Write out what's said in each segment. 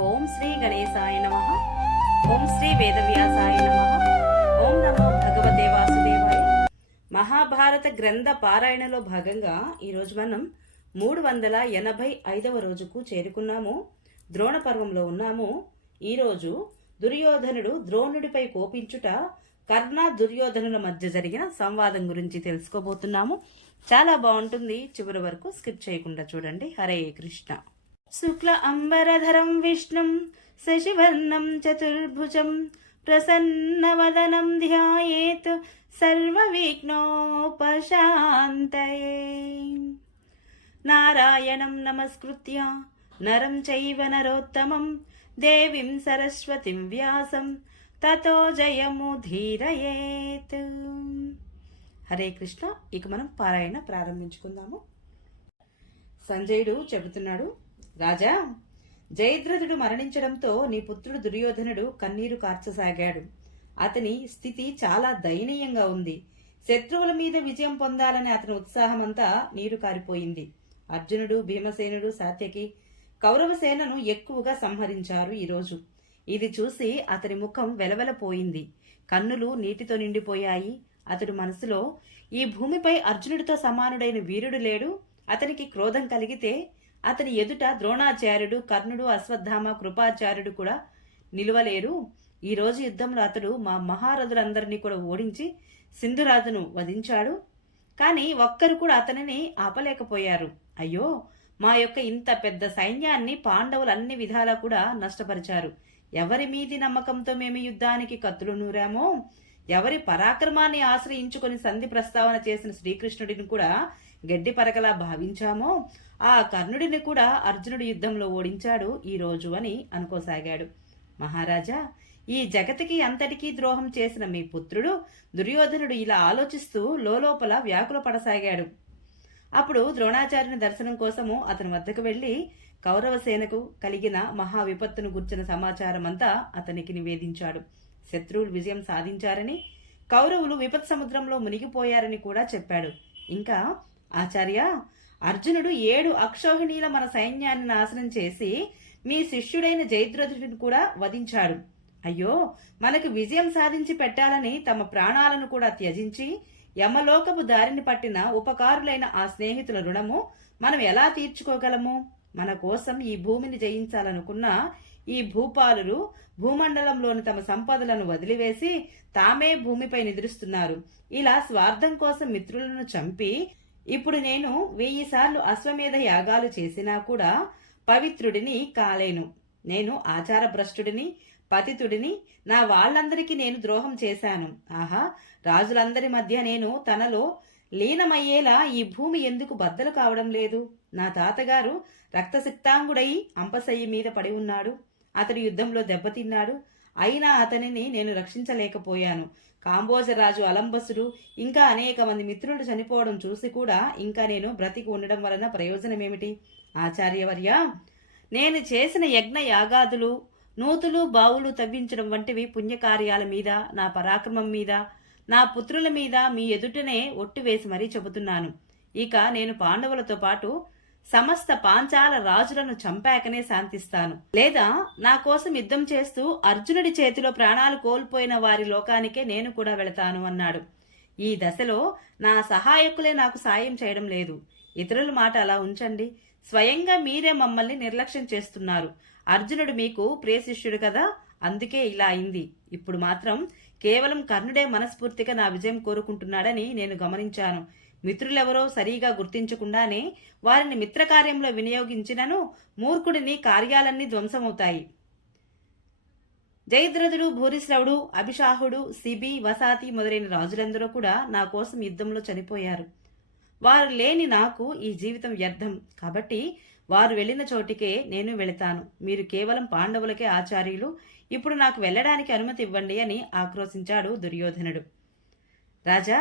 ఓం శ్రీ గణేశాయ నమః. ఓం శ్రీ వేదవ్యాసాయ నమః. ఓం నమో భగవతే వాసుదేవాయ. మహాభారత గ్రంథ పారాయణలో భాగంగా ఈరోజు మనం 385వ రోజుకు చేరుకున్నాము. ద్రోణ పర్వంలో ఉన్నాము. ఈరోజు దుర్యోధనుడు ద్రోణుడిపై కోపించుట, కర్ణ దుర్యోధనుల మధ్య జరిగిన సంవాదం గురించి తెలుసుకోబోతున్నాము. చాలా బాగుంటుంది, చివరి వరకు స్కిప్ చేయకుండా చూడండి. హరే కృష్ణ. శుక్ల అంబరధరం విష్ణుం శశివర్ణం చతుర్భుజం ప్రసన్నవదనం ధ్యాయేత్ సర్వవిఘ్నోపశాంతయే. నారాయణం నమస్కృత్య నరం చైవ నరోత్తమం దేవీం సరస్వతిం వ్యాసం తతో జయముధీరయేత్. హరే కృష్ణ. ఇక మనం పారాయణ ప్రారంభించుకుందాము. సంజయుడు చెబుతున్నాడు, రాజా, జయద్రథుడు మరణించడంతో నీ పుత్రుడు దుర్యోధనుడు కన్నీరు కార్చసాగాడు. అతని స్థితి చాలా దయనీయంగా ఉంది. శత్రువుల మీద విజయం పొందాలని అతని ఉత్సాహమంతా నీరు కారిపోయింది. అర్జునుడు, భీమసేనుడు, సాత్యకి కౌరవ సేనను ఎక్కువగా సంహరించారు ఈరోజు. ఇది చూసి అతని ముఖం వెలవెలపోయింది. కన్నులు నీటితో నిండిపోయాయి. అతడు మనసులో, ఈ భూమిపై అర్జునుడితో సమానుడైన వీరుడు లేడు. అతనికి క్రోధం కలిగితే అతని ఎదుట ద్రోణాచార్యుడు, కర్ణుడు, అశ్వత్థామ, కృపాచార్యుడు కూడా నిలువలేరు. ఈ రోజు యుద్ధంలో అతడు మా మహారథులందరినీ కూడా ఓడించి సింధురాజును వధించాడు. కానీ ఒక్కరు కూడా అతనిని ఆపలేకపోయారు. అయ్యో, మా యొక్క ఇంత పెద్ద సైన్యాన్ని పాండవులు అన్ని విధాలా కూడా నష్టపరిచారు. ఎవరి మీది నమ్మకంతో మేము యుద్ధానికి కత్తులు నూరామో, ఎవరి పరాక్రమాన్ని ఆశ్రయించుకొని సంధి ప్రస్తావన చేసిన శ్రీకృష్ణుడిని కూడా గడ్డి పరకలా భావించామో, ఆ కర్ణుడిని కూడా అర్జునుడి యుద్ధంలో ఓడించాడు ఈ రోజు అని అనుకోసాగాడు. మహారాజా, ఈ జగతికి అంతటికీ ద్రోహం చేసిన మీ పుత్రుడు దుర్యోధనుడు ఇలా ఆలోచిస్తూ లోలోపల వ్యాకుల పడసాగాడు. అప్పుడు ద్రోణాచార్యుని దర్శనం కోసము అతని వద్దకు వెళ్లి కౌరవ సేనకు కలిగిన మహా విపత్తును గుర్చిన సమాచారం అంతా అతనికి నివేదించాడు. శత్రువులు విజయం సాధించారని, కౌరవులు విపత్ సముద్రంలో మునిగిపోయారని కూడా చెప్పాడు. ఇంకా, ఆచార్య, అర్జునుడు 7 అక్షోహిణీల మన సైన్యాన్ని నాశనం చేసి మీ శిష్యుడైన జయద్రథుడిని కూడా వధించాడు. అయ్యో, మనకు విజయం సాధించి పెట్టాలని తమ ప్రాణాలను కూడా త్యజించి యమలోకపు దారిని పట్టిన ఉపకారులైన ఆ స్నేహితుల రుణము మనం ఎలా తీర్చుకోగలము? మన కోసం ఈ భూమిని జయించాలనుకున్న ఈ భూపాలురు భూమండలంలోని తమ సంపదలను వదిలివేసి తామే భూమిపై నిద్రిస్తున్నారు. ఇలా స్వార్థం కోసం మిత్రులను చంపి ఇప్పుడు నేను 1000 సార్లు అశ్వమేధ యాగాలు చేసినా కూడా పవిత్రుడిని కాలేను. నేను ఆచార భ్రష్టుడిని, పతితుడిని. నా వాళ్ళందరికీ నేను ద్రోహం చేశాను. ఆహా, రాజులందరి మధ్య నేను తనలో లీనమయ్యేలా ఈ భూమి ఎందుకు బద్దలు కావడం లేదు? నా తాతగారు రక్తసిక్తాంగుడై అంపశయ్యి మీద పడి ఉన్నాడు. అతడు యుద్ధంలో దెబ్బతిన్నాడు. అయినా అతనిని నేను రక్షించలేకపోయాను. కాంబోజరాజు అలంబసుడు ఇంకా అనేక మంది మిత్రులు చనిపోవడం చూసి కూడా ఇంకా నేను బ్రతికి ఉండడం వలన ప్రయోజనమేమిటి? ఆచార్యవర్య, నేను చేసిన యజ్ఞ యాగాదులు, నూతులు, బావులు తవ్వించడం వంటివి పుణ్యకార్యాల మీద, నా పరాక్రమం మీద, నా పుత్రుల మీద మీ ఎదుటనే ఒట్టు వేసి మరీ చెబుతున్నాను. ఇక నేను పాండవులతో పాటు సమస్త పాంచాల రాజులను చంపాకనే శాంతిస్తాను. లేదా నా కోసం యుద్ధం చేస్తూ అర్జునుడి చేతిలో ప్రాణాలు కోల్పోయిన వారి లోకానికే నేను కూడా వెళతాను అన్నాడు. ఈ దశలో నా సహాయకులే నాకు సాయం చేయడం లేదు. ఇతరుల మాట అలా ఉంచండి. స్వయంగా మీరే మమ్మల్ని నిర్లక్ష్యం చేస్తున్నారు. అర్జునుడు మీకు ప్రియ శిష్యుడు కదా, అందుకే ఇలా అయింది. ఇప్పుడు మాత్రం కేవలం కర్ణుడే మనస్ఫూర్తిగా నా విజయం కోరుకుంటున్నాడని నేను గమనించాను. మిత్రులెవరో సరిగా గుర్తించకుండానే వారిని మిత్రకార్యంలో వినియోగించినను మూర్ఖుడిని కార్యాలన్నీ ధ్వంసమవుతాయి. జయద్రథుడు, భూరిశ్రవుడు, అభిషాహుడు, శిబి, వసాతి మొదలైన రాజులందరూ కూడా నా కోసం యుద్ధంలో చనిపోయారు. వారు లేని నాకు ఈ జీవితం వ్యర్థం. కాబట్టి వారు వెళ్లిన చోటికే నేను వెళతాను. మీరు కేవలం పాండవులకే ఆచార్యులు. ఇప్పుడు నాకు వెళ్లడానికి అనుమతి ఇవ్వండి అని ఆక్రోశించాడు దుర్యోధనుడు. రాజా,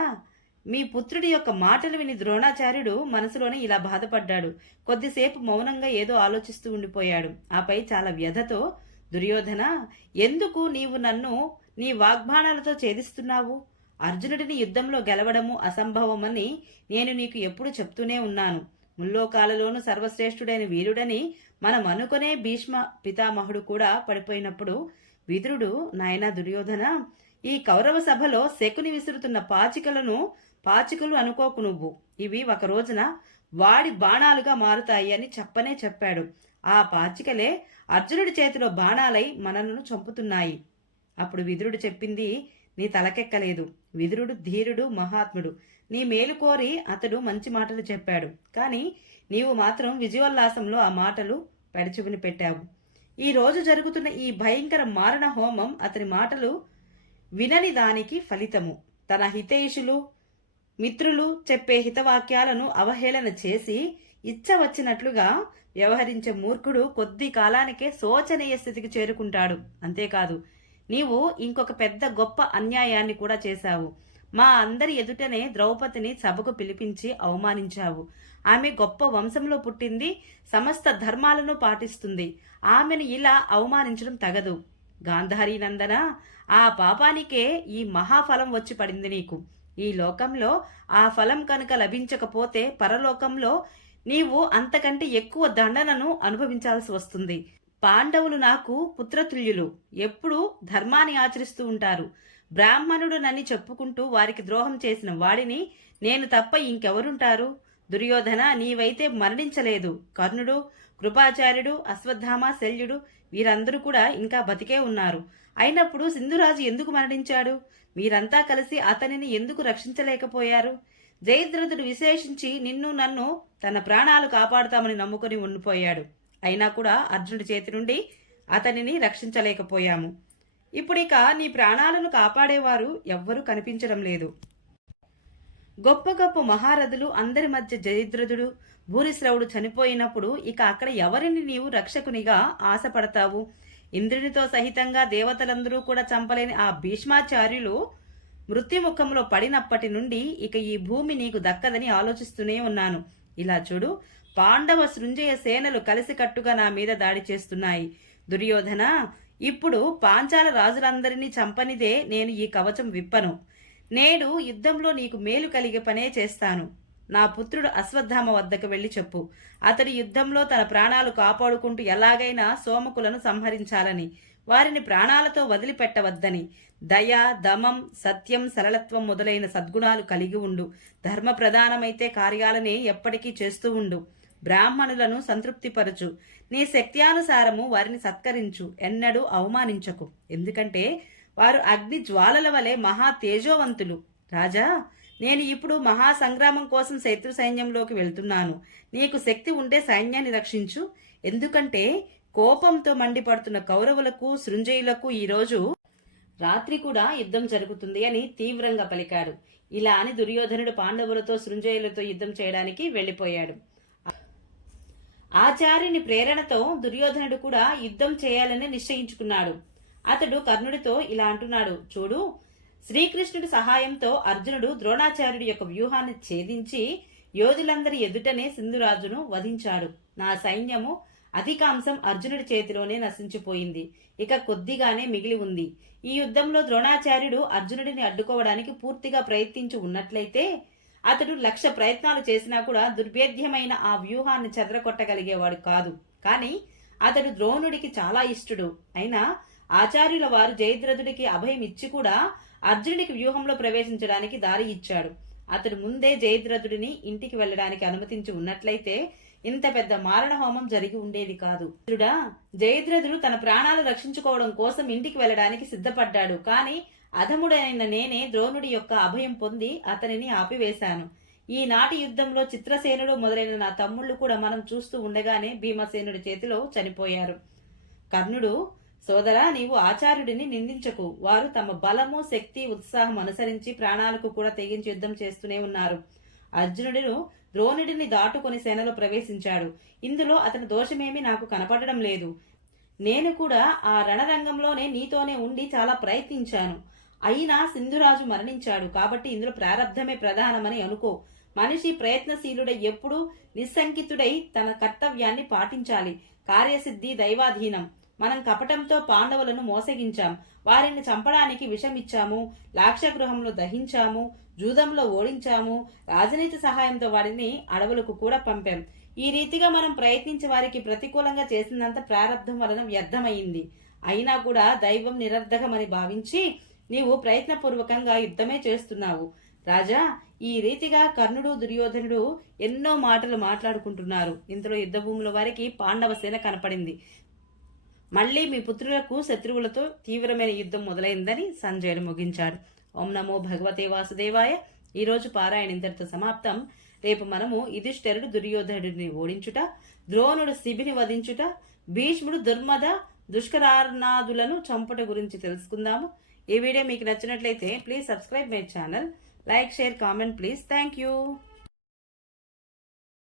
మీ పుత్రుడి యొక్క మాటలు విని ద్రోణాచార్యుడు మనసులోనే ఇలా బాధపడ్డాడు. కొద్దిసేపు మౌనంగా ఏదో ఆలోచిస్తూ ఉండిపోయాడు. ఆపై చాలా వ్యధతో, దుర్యోధన, ఎందుకు నీవు నన్ను నీ వాగ్బాణాలతో ఛేదిస్తున్నావు? అర్జునుడిని యుద్ధంలో గెలవడము అసంభవమని నేను నీకు ఎప్పుడు చెప్తూనే ఉన్నాను. ముల్లోకాలలోనూ సర్వశ్రేష్ఠుడైన వీరుడని మనం అనుకునే భీష్మ పితామహుడు కూడా పడిపోయినప్పుడు విదురుడు, నాయనా దుర్యోధన, ఈ కౌరవ సభలో శకుని విసురుతున్న పాచికలు అనుకోకు నువ్వు. ఇవి ఒక రోజున వాడి బాణాలుగా మారుతాయి అని చెప్పనే చెప్పాడు. ఆ పాచికలే అర్జునుడి చేతిలో బాణాలై మనలను చంపుతున్నాయి. అప్పుడు విదురుడు చెప్పింది నీ తలకెక్కలేదు. విదురుడు ధీరుడు, మహాత్ముడు. నీ మేలు కోరి అతడు మంచి మాటలు చెప్పాడు. కానీ నీవు మాత్రం విజయోల్లాసంలో ఆ మాటలు పెడచెవిని పెట్టావు. ఈ రోజు జరుగుతున్న ఈ భయంకర మారణ హోమం అతని మాటలు వినని దానికి ఫలితము. తన హితైషులు, మిత్రులు చెప్పే హితవాక్యాలను అవహేళన చేసి ఇచ్చ వచ్చినట్లుగా వ్యవహరించే మూర్ఖుడు కొద్ది కాలానికే శోచనీయ స్థితికి చేరుకుంటాడు. అంతేకాదు, నీవు ఇంకొక పెద్ద గొప్ప అన్యాయాన్ని కూడా చేశావు. మా అందరి ఎదుటనే ద్రౌపదిని సభకు పిలిపించి అవమానించావు. ఆమె గొప్ప వంశంలో పుట్టింది, సమస్త ధర్మాలను పాటిస్తుంది. ఆమెను ఇలా అవమానించడం తగదు. గాంధారీ నందన, ఆ పాపానికే ఈ మహాఫలం వచ్చి పడింది నీకు. ఈ లోకంలో ఆ ఫలం కనుక లభించకపోతే పరలోకంలో నీవు అంతకంటే ఎక్కువ దండనను అనుభవించాల్సి వస్తుంది. పాండవులు నాకు పుత్రతుల్యులు. ఎప్పుడూ ధర్మాన్ని ఆచరిస్తూ ఉంటారు. బ్రాహ్మణుడు నన్ను చెప్పుకుంటూ వారికి ద్రోహం చేసిన వాడిని నేను తప్ప ఇంకెవరుంటారు? దుర్యోధన, నీవైతే మరణించలేదు. కర్ణుడు, కృపాచార్యుడు, అశ్వత్థామ, శల్యుడు వీరందరూ కూడా ఇంకా బతికే ఉన్నారు. అయినప్పుడు సింధురాజు ఎందుకు మరణించాడు? మీరంతా కలిసి అతనిని ఎందుకు రక్షించలేకపోయారు? జయద్రథుడు విశేషించి నిన్ను నన్ను తన ప్రాణాలు కాపాడుతామని నమ్ముకొని ఉండిపోయాడు. అయినా కూడా అర్జునుడి చేతి నుండి అతనిని రక్షించలేకపోయాము. ఇప్పుడిక నీ ప్రాణాలను కాపాడేవారు ఎవ్వరూ కనిపించడం లేదు. గొప్ప గొప్ప మహారథులు అందరి మధ్య జయద్రథుడు, భూరిశ్రవుడు చనిపోయినప్పుడు ఇక అక్కడ ఎవరిని నీవు రక్షకునిగా ఆశపడతావు? ఇంద్రునితో సహితంగా దేవతలందరూ కూడా చంపలేని ఆ భీష్మాచార్యులు మృత్యుముఖంలో పడినప్పటి నుండి ఇక ఈ భూమి నీకు దక్కదని ఆలోచిస్తూనే ఉన్నాను. ఇలా చూడు, పాండవ సృంజయ సేనలు కలిసికట్టుగా నా మీద దాడి చేస్తున్నాయి. దుర్యోధన, ఇప్పుడు పాంచాల రాజులందరినీ చంపనిదే నేను ఈ కవచం విప్పను. నేడు యుద్ధంలో నీకు మేలు కలిగే పనే చేస్తాను. నా పుత్రుడు అశ్వత్థామ వద్దకు వెళ్లి చెప్పు, అతడి యుద్ధంలో తన ప్రాణాలు కాపాడుకుంటూ ఎలాగైనా సోమకులను సంహరించాలని, వారిని ప్రాణాలతో వదిలిపెట్టవద్దని. దయ, దమం, సత్యం, సరళత్వం మొదలైన సద్గుణాలు కలిగి ఉండు. ధర్మ ప్రధానమైతే కార్యాలనే ఎప్పటికీ చేస్తూ ఉండు. బ్రాహ్మణులను సంతృప్తిపరచు. నీ శక్త్యానుసారము వారిని సత్కరించు. ఎన్నడూ అవమానించకు. ఎందుకంటే వారు అగ్ని జ్వాలల వలె మహా తేజోవంతులు. రాజా, నేను ఇప్పుడు మహాసంగ్రామం కోసం శత్రు సైన్యంలోకి వెళ్తున్నాను. నీకు శక్తి ఉంటే సైన్యాన్ని రక్షించు. ఎందుకంటే కోపంతో మండిపడుతున్న కౌరవులకు, సృంజయులకు ఈరోజు రాత్రి కూడా యుద్ధం జరుగుతుంది అని తీవ్రంగా పలికాడు. ఇలా అని దుర్యోధనుడు పాండవులతో, సృంజయులతో యుద్ధం చేయడానికి వెళ్లిపోయాడు. ఆచార్యుని ప్రేరణతో దుర్యోధనుడు కూడా యుద్ధం చేయాలని నిశ్చయించుకున్నాడు. అతడు కర్ణుడితో ఇలా అంటున్నాడు, చూడు, శ్రీకృష్ణుడి సహాయంతో అర్జునుడు ద్రోణాచార్యుడి యొక్క వ్యూహాన్ని ఛేదించి యోధులందరి ఎదుటనే సింధురాజును వధించాడు. నా సైన్యము అధికాంశం అర్జునుడి చేతిలోనే నశించిపోయింది. ఇక కొద్దిగానే మిగిలి ఉంది. ఈ యుద్ధంలో ద్రోణాచార్యుడు అర్జునుడిని అడ్డుకోవడానికి పూర్తిగా ప్రయత్నించి ఉన్నట్లయితే అతడు 1,00,000 ప్రయత్నాలు చేసినా కూడా దుర్భేద్యమైన ఆ వ్యూహాన్ని చెదరగొట్టగలిగేవాడు కాదు. కానీ అతడు ద్రోణుడికి చాలా ఇష్టడు. అయినా ఆచార్యుల వారు జయద్రథుడికి అభయం ఇచ్చి కూడా అర్జునుడికి వ్యూహంలో ప్రవేశించడానికి దారి ఇచ్చాడు. అతడు ముందే జయద్రథుడిని ఇంటికి వెళ్లడానికి అనుమతించి ఉన్నట్లయితే ఇంత పెద్ద మారణ హోమం జరిగి ఉండేది కాదు. జయద్రథుడు తన ప్రాణాలు రక్షించుకోవడం కోసం ఇంటికి వెళ్లడానికి సిద్ధపడ్డాడు. కానీ అధముడైన నేనే ద్రోణుడి యొక్క అభయం పొంది అతనిని ఆపివేశాను. ఈనాటి యుద్ధంలో చిత్రసేనుడు మొదలైన నా తమ్ముళ్లు కూడా మనం చూస్తూ ఉండగానే భీమసేనుడి చేతిలో చనిపోయారు. కర్ణుడు, సోదరా, నీవు ఆచార్యుడిని నిందించకు. వారు తమ బలము, శక్తి, ఉత్సాహం అనుసరించి ప్రాణాలకు కూడా తెగించి యుద్ధం చేస్తూనే ఉన్నారు. అర్జునుడు ద్రోణుడిని దాటుకొని సేనలో ప్రవేశించాడు. ఇందులో అతని దోషమేమీ నాకు కనపడడం లేదు. నేను కూడా ఆ రణరంగంలోనే నీతోనే ఉండి చాలా ప్రయత్నించాను. అయినా సింధురాజు మరణించాడు. కాబట్టి ఇందులో ప్రారబ్ధమే ప్రధానమని అనుకో. మనిషి ప్రయత్నశీలుడై ఎప్పుడూ నిస్సంకితుడై తన కర్తవ్యాన్ని పాటించాలి. కార్యసిద్ధి దైవాధీనం. మనం కపటంతో పాండవులను మోసగించాం. వారిని చంపడానికి విషమిచ్చాము, లాక్షగృహంలో దహించాము, జూదంలో ఓడించాము, రాజనీతి సహాయంతో వారిని అడవులకు కూడా పంపాం. ఈ రీతిగా మనం ప్రయత్నించి వారికి ప్రతికూలంగా చేసినంత ప్రారంధం వలన వ్యర్థమైంది. అయినా కూడా దైవం నిరర్ధకమని భావించి నీవు ప్రయత్నపూర్వకంగా యుద్ధమే చేస్తున్నావు. రాజా, ఈ రీతిగా కర్ణుడు దుర్యోధనుడు ఎన్నో మాటలు మాట్లాడుకుంటున్నారు. ఇంతలో యుద్ధభూముల వారికి పాండవ సేన కనపడింది. మళ్ళీ మీ పుత్రులకు శత్రువులతో తీవ్రమైన యుద్ధం మొదలైందని సంజయుడు ముగించాడు. ఓం నమో భగవతే వాసుదేవాయ. ఈరోజు పారాయణ ఇంతటితో సమాప్తం. రేపు మనము యుధిష్ఠిరుడు దుర్యోధనుడిని ఓడించుట, ద్రోణుడు శిబిని వధించుట, భీష్ముడు దుర్మద దుష్కరార్నాదులను చంపుట గురించి తెలుసుకుందాము. ఈ వీడియో మీకు నచ్చినట్లయితే please subscribe my channel. Like, share, comment please. Thank you.